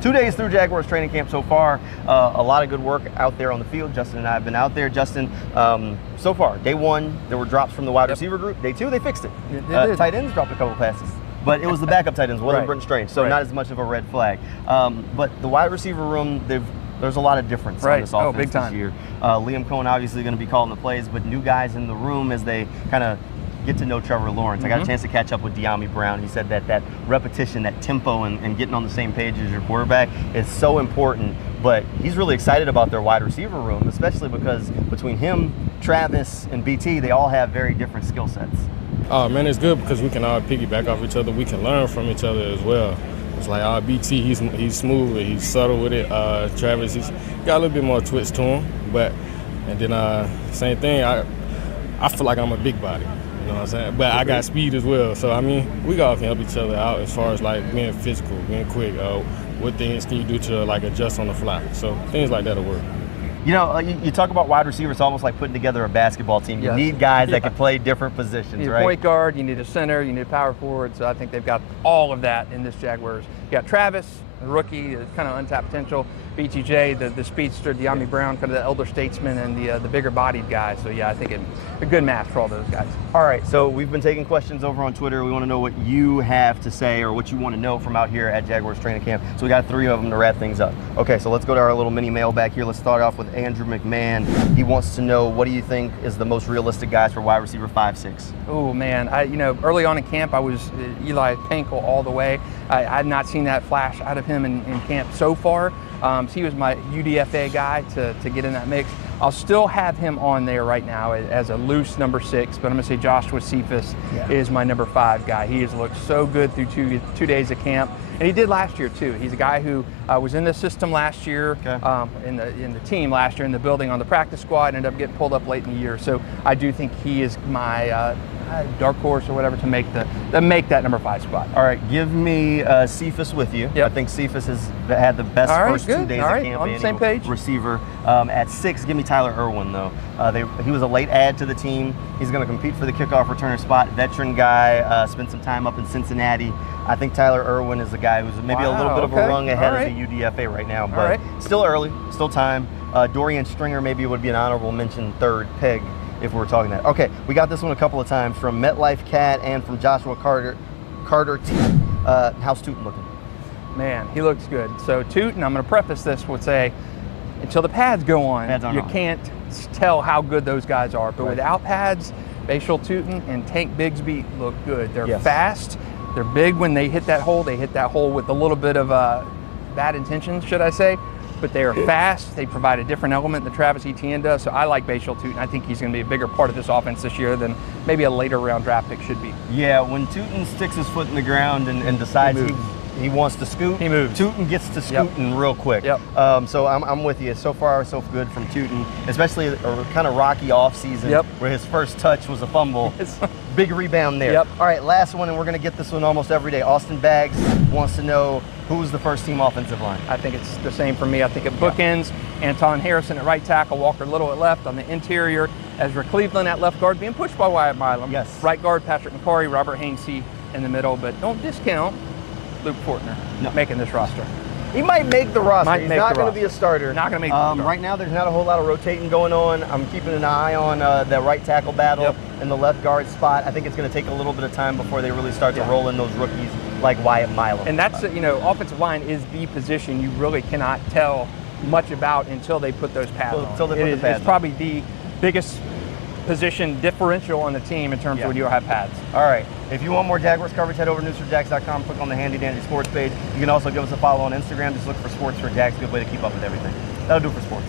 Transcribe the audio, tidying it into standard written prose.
2 days through Jaguars training camp so far. A lot of good work out there on the field. Justin and I have been out there. Justin, so far, day one, there were drops from the wide receiver group. Day two, they fixed it. Tight ends dropped a couple passes. But it was the backup tight ends, wasn't Britton Strange, so not as much of a red flag. But the wide receiver room, there's a lot of difference on this offense big time. this year. Liam Cohen obviously going to be calling the plays, but new guys in the room as they kind of get to know Trevor Lawrence. I got a chance to catch up with De'Ami Brown. He said that repetition, that tempo, and getting on the same page as your quarterback is so important. But he's really excited about their wide receiver room, especially because between him, Travis, and BT, they all have very different skill sets. Oh man, it's good because we can all piggyback off each other. We can learn from each other as well. It's like BT, he's smooth, he's subtle with it. Travis, he's got a little bit more twitch to him, and then same thing. I feel like I'm a big body. You know what I'm saying? But I got speed as well. So, I mean, we all can help each other out as far as, like, being physical, being quick. What things can you do to, like, adjust on the fly? So, things like that will work. You know, you talk about wide receivers, it's almost like putting together a basketball team. You need guys that can play different positions, right? You need a point guard, you need a center, you need a power forward. So I think they've got all of that in this Jaguars. You got Travis, a rookie, kind of untapped potential. BTJ, the speedster, De'Ami Brown, kind of the elder statesman, and the bigger bodied guy. So yeah, I think a good match for all those guys. All right, so we've been taking questions over on Twitter. We want to know what you have to say or what you want to know from out here at Jaguars training camp. So we got 3 of them to wrap things up. Okay, so let's go to our little mini mailbag here. Let's start off with Andrew McMahon. He wants to know, what do you think is the most realistic guys for wide receiver 5'6"? Oh man, early on in camp I was Eli Pankel all the way. I had not seen that flash out of him in camp so far. So he was my UDFA guy to get in that mix. I'll still have him on there right now as a loose number 6, but I'm going to say Joshua Cephas is my number 5 guy. He has looked so good through two days of camp, and he did last year too. He's a guy who was in the system last year, in the team last year, in the building on the practice squad, ended up getting pulled up late in the year. So I do think he is my dark horse or whatever to make that number 5 spot. All right, give me Cephas with you. I think Cephas has had the best first 2 days of camp. On the same page. Receiver. At 6, give me Tyler Irwin, though. He was a late add to the team. He's going to compete for the kickoff returner spot. Veteran guy, spent some time up in Cincinnati. I think Tyler Irwin is a guy who's maybe a little bit of a rung ahead of the UDFA right now, but still early, still time. Dorian Stringer maybe would be an honorable mention 3rd peg if we're talking that. Okay, we got this one a couple of times from MetLife Cat and from Joshua Carter T. How's Tootin looking? Man, he looks good. So Tootin, I'm going to preface this with say, until the pads go on, you can't tell how good those guys are. But without pads, Bashal Tootin and Tank Bigsby look good. They're fast. They're big when they hit that hole. They hit that hole with a little bit of bad intentions, should I say. But they are fast. They provide a different element than Travis Etienne does. So I like Bashal Tootin. I think he's going to be a bigger part of this offense this year than maybe a later round draft pick should be. Yeah, when Tootin sticks his foot in the ground and decides he wants to scoot, he moves. Tootin gets to scooting real quick. So I'm with you. So far, so good from Tootin, especially a kind of rocky offseason where his first touch was a fumble. Big rebound there. All right, last one, and we're going to get this one almost every day. Austin Baggs wants to know, who's the first team offensive line? I think it's the same for me. I think at bookends, Anton Harrison at right tackle, Walker Little at left. On the interior, Ezra Cleveland at left guard, being pushed by Wyatt Milam. Right guard, Patrick McCorry, Robert Hainsey in the middle, but don't discount Luke Fortner making this roster. He might make the roster. He's not going to be a starter. Not going to make the roster. Right now, there's not a whole lot of rotating going on. I'm keeping an eye on the right tackle battle and the left guard spot. I think it's going to take a little bit of time before they really start to roll in those rookies like Wyatt Milam. And that's, offensive line is the position you really cannot tell much about until they put those pads on. It's probably the biggest position differential on the team in terms of when you have pads. All right. If you want more Jaguars coverage, head over to newsforjax.com, click on the Handy Dandy Sports page. You can also give us a follow on Instagram. Just look for Sports for Jags. Good way to keep up with everything. That'll do it for sports.